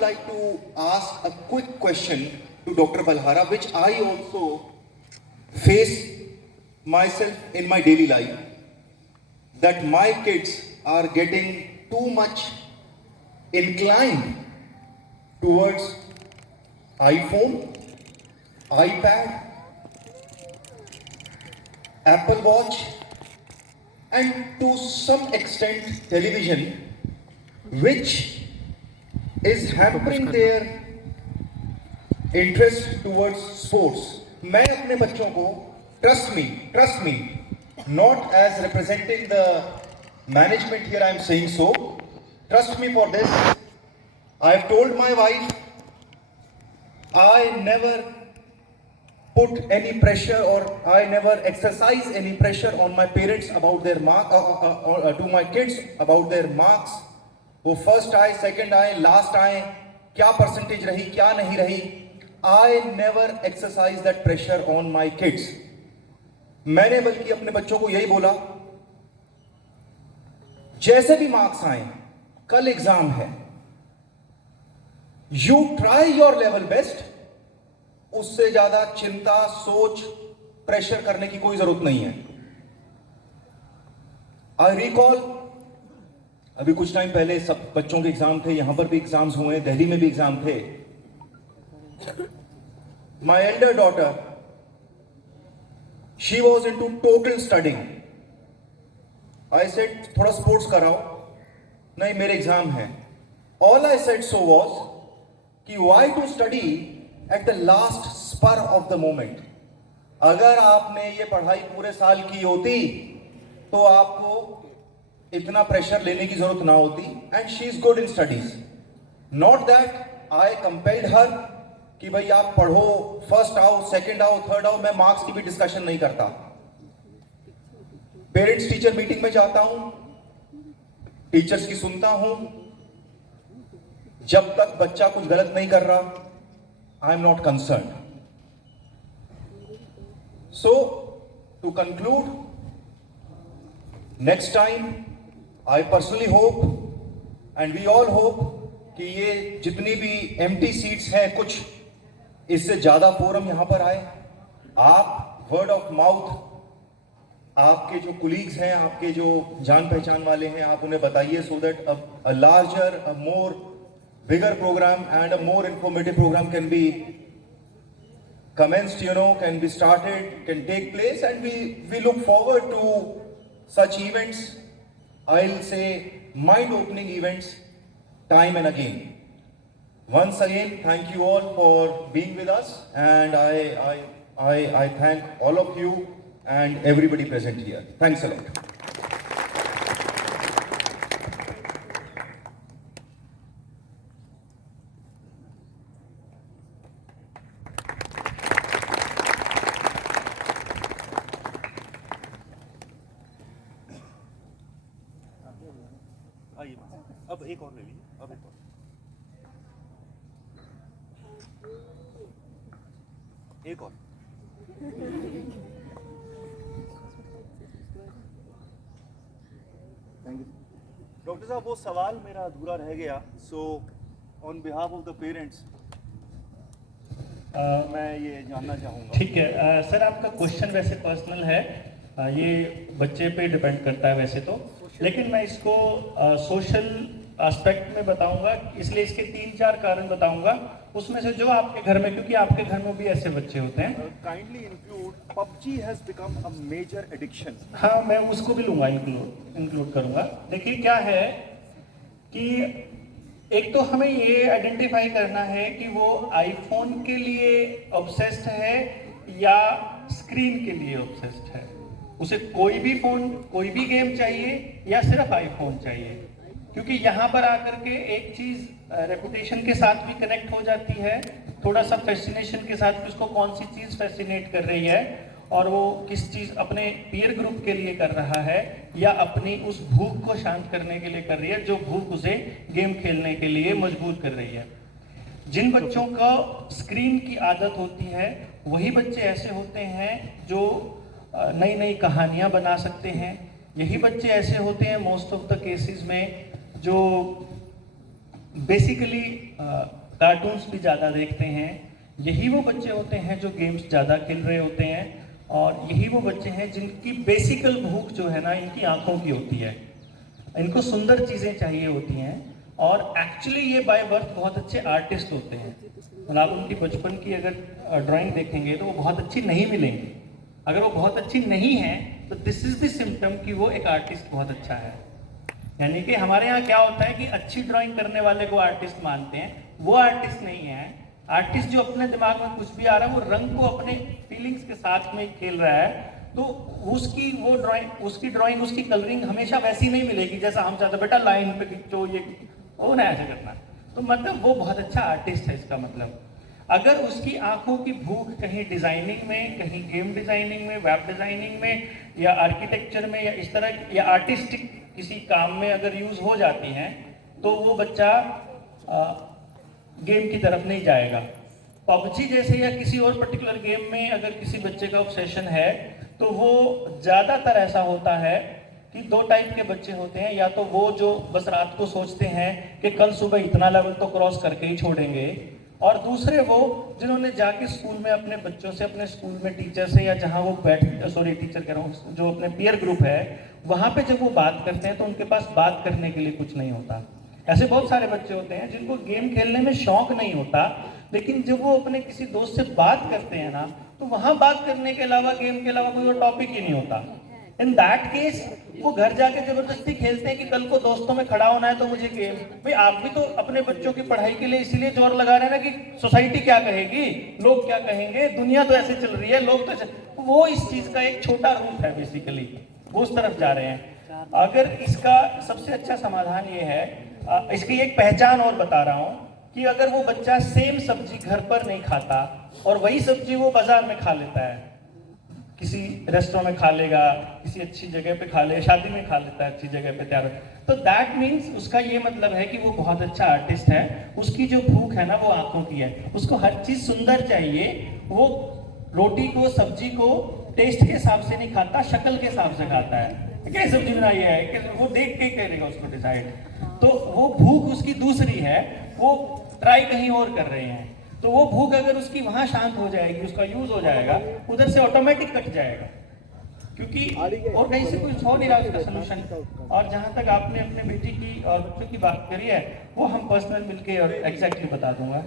would like to ask a quick question to Dr. Balhara, which I also face myself in my daily life, that my kids are getting too much inclined towards iPhone, iPad, Apple Watch, and to some extent television, which is hampering their interest towards sports. मैं अपने बच्चों को trust me, not as representing the management here I am saying so, trust me for this. I have told my wife I never put any pressure or I never exercise any pressure on my parents about their mark to my kids about their marks. वो first आए, second आए, last आए, क्या percentage रही, क्या नहीं रही. I never exercise that pressure on my kids. मैंने बल्कि अपने बच्चों को यही बोला, जैसे भी मार्क्स आए, कल एग्जाम है, you try your level best. उससे ज्यादा चिंता, सोच, प्रेशर करने की कोई जरूरत नहीं है. आई रिकॉल, अभी कुछ टाइम पहले सब बच्चों के एग्जाम थे, यहां पर भी एग्जाम्स हुए, दिल्ली में भी एग्जाम थे. My elder daughter, she was in to total studying. I said थोड़ा स्पोर्ट्स कराओ. नहीं, मेरे एग्जाम है. All I said so was कि why to study at the last spur of the moment. अगर आपने ये पढ़ाई पूरे साल की होती तो आपको इतना प्रेशर लेने की जरूरत ना होती. And she is good in studies. Not that I compelled हर कि भाई आप पढ़ो, फर्स्ट आओ, सेकंड आओ, थर्ड आओ. मैं मार्क्स की भी डिस्कशन नहीं करता. पेरेंट्स टीचर मीटिंग में जाता हूं, टीचर्स की सुनता हूं. जब तक बच्चा कुछ गलत नहीं कर रहा, I am not concern. So to conclude, next time I personally hope and we all hope कि ये जितनी भी empty seats हैं, कुछ इससे ज़्यादा फोरम यहाँ पर आए. आप word of mouth, आपके जो colleagues हैं, आपके जो जान पहचान वाले हैं, आप उन्हें बताइए, so that a larger, a more bigger program and a more informative program can be commenced, can be started, can take place, and we look forward to such events. I'll say mind-opening events time and again. Once again, thank you all for being with us, and I thank all of you and everybody present here. Thanks a lot. अब एक और ले लीजिए. अब एक और. एक और. डॉक्टर साहब, वो सवाल मेरा अधूरा रह गया. So on behalf of the parents मैं ये जानना चाहूँगा. ठीक है सर, आपका क्वेश्चन वैसे पर्सनल है, ये बच्चे पे डिपेंड करता है वैसे तो, लेकिन मैं इसको सोशल एस्पेक्ट में बताऊंगा, इसलिए इसके 3-4 कारण बताऊंगा. उसमें से जो आपके घर में, क्योंकि आपके घर में भी ऐसे बच्चे होते हैं, kindly include PUBG has become a major addiction. हाँ, मैं उसको भी लूंगा, इंक्लूड करूंगा. देखिए क्या है कि एक तो हमें ये आइडेंटिफाई करना है कि वो आईफोन के लिए ऑब्सेस्ड है या स्क्रीन के लिए ऑब्सेस्ड है. उसे कोई भी फोन, कोई भी गेम चाहिए या सिर्फ आईफोन चाहिए. क्योंकि यहाँ पर आकर के एक चीज रेपुटेशन के साथ भी कनेक्ट हो जाती है, थोड़ा सा फैसिनेशन के साथ कि उसको कौन सी चीज फैसिनेट कर रही है और वो किस चीज अपने पीयर ग्रुप के लिए कर रहा है या अपनी उस भूख को शांत करने के लिए कर रही है, जो भूख उसे गेम खेलने के लिए मजबूर कर रही है. जिन बच्चों को स्क्रीन की आदत होती है, वही बच्चे ऐसे होते हैं जो नई नई कहानियां बना सकते हैं. यही बच्चे ऐसे होते हैं मोस्ट ऑफ द केसेस में जो बेसिकली कार्टून्स भी ज़्यादा देखते हैं, यही वो बच्चे होते हैं जो गेम्स ज़्यादा खेल रहे होते हैं, और यही वो बच्चे हैं जिनकी बेसिकल भूख जो है ना इनकी आंखों की होती है। इनको सुंदर चीज़ें चाहिए होती हैं, और एक्चुअली ये बाय बर्थ बहुत अच्छे आर्टिस्ट होते हैं। और आप उनकी बचपन की अगर ड्राइंग देखेंगे तो वो बहुत अच्छी नहीं मिलेंगी। अगर वो बहुत अच्छी नहीं है तो दिस इज द सिम्टम कि वो एक आर्टिस्ट बहुत अच्छा है। यानी कि हमारे यहाँ क्या होता है कि अच्छी ड्राइंग करने वाले को आर्टिस्ट मानते हैं, वो आर्टिस्ट नहीं है। आर्टिस्ट जो अपने दिमाग में कुछ भी आ रहा है वो रंग को अपने फीलिंग्स के साथ में खेल रहा है, तो उसकी वो ड्राइंग उसकी कलरिंग हमेशा वैसी नहीं मिलेगी जैसा हम चाहते हैं, बेटा लाइन पे खींचो ये वो ना ऐसे करना। तो मतलब वो बहुत अच्छा आर्टिस्ट है। इसका मतलब अगर उसकी आंखों की भूख कहीं डिजाइनिंग में, कहीं गेम डिजाइनिंग में, वेब डिजाइनिंग में, या आर्किटेक्चर में, या इस तरह या आर्टिस्टिक किसी काम में अगर यूज हो जाती हैं, तो वो बच्चा गेम की तरफ नहीं जाएगा। पबजी जैसे या किसी और पर्टिकुलर गेम में अगर किसी बच्चे का ऑब्सेशन है, तो वो ज़्यादातर ऐसा होता है कि दो टाइप के बच्चे होते हैं। या तो वो जो बस रात को सोचते हैं कि कल सुबह इतना लेवल तो क्रॉस करके ही छोड़ेंगे, और दूसरे वो जिन्होंने जाके स्कूल में अपने बच्चों से, अपने स्कूल में टीचर से, या जहाँ वो टीचर कह रहा हूँ, जो अपने पीयर ग्रुप है वहाँ पे जब वो बात करते हैं तो उनके पास बात करने के लिए कुछ नहीं होता। ऐसे बहुत सारे बच्चे होते हैं जिनको गेम खेलने में शौक नहीं होता, लेकिन जब वो अपने किसी दोस्त से बात करते हैं ना, तो वहाँ बात करने के अलावा, गेम के अलावा कोई और टॉपिक ही नहीं होता। इन दैट केस वो घर जाके जबरदस्ती खेलते हैं कि कल को दोस्तों में खड़ा होना है तो मुझे गेम। भाई आप भी तो अपने बच्चों की पढ़ाई के लिए इसीलिए जोर लगा रहे हैं ना कि सोसाइटी क्या कहेगी, लोग क्या कहेंगे, दुनिया तो ऐसे चल रही है, लोग तो ऐसे। वो इस चीज का एक छोटा रूप है, बेसिकली वो उस तरफ जा रहे हैं। अगर इसका सबसे अच्छा समाधान ये है, इसकी एक पहचान और बता रहा हूँ, कि अगर वो बच्चा सेम सब्जी घर पर नहीं खाता और वही सब्जी वो बाजार में खा लेता है, किसी रेस्टोरेंट में खा लेगा, किसी अच्छी जगह पे खा ले, शादी में खा लेता है अच्छी जगह पे तैयार, तो दैट मीन्स उसका ये मतलब है कि वो बहुत अच्छा आर्टिस्ट है। उसकी जो भूख है ना वो आंखों की है, उसको हर चीज सुंदर चाहिए। वो रोटी को, सब्जी को टेस्ट के हिसाब से नहीं खाता, शक्ल के हिसाब से खाता है। क्या सब्जी बनाई है कि वो देख के करेगा उसको डिसाइड। तो वो भूख उसकी दूसरी है, वो ट्राई कहीं और कर रहे हैं। तो वो भूख अगर उसकी वहां शांत हो जाएगी, उसका यूज हो जाएगा, उधर से ऑटोमेटिक कट जाएगा, क्योंकि और कहीं से कुछ हो नहीं रहा उसका सोल्यूशन। और जहां तक आपने अपने बेटी की और बच्चों की बात करी है, वो हम पर्सनल मिलके और एग्जैक्टली बता दूंगा।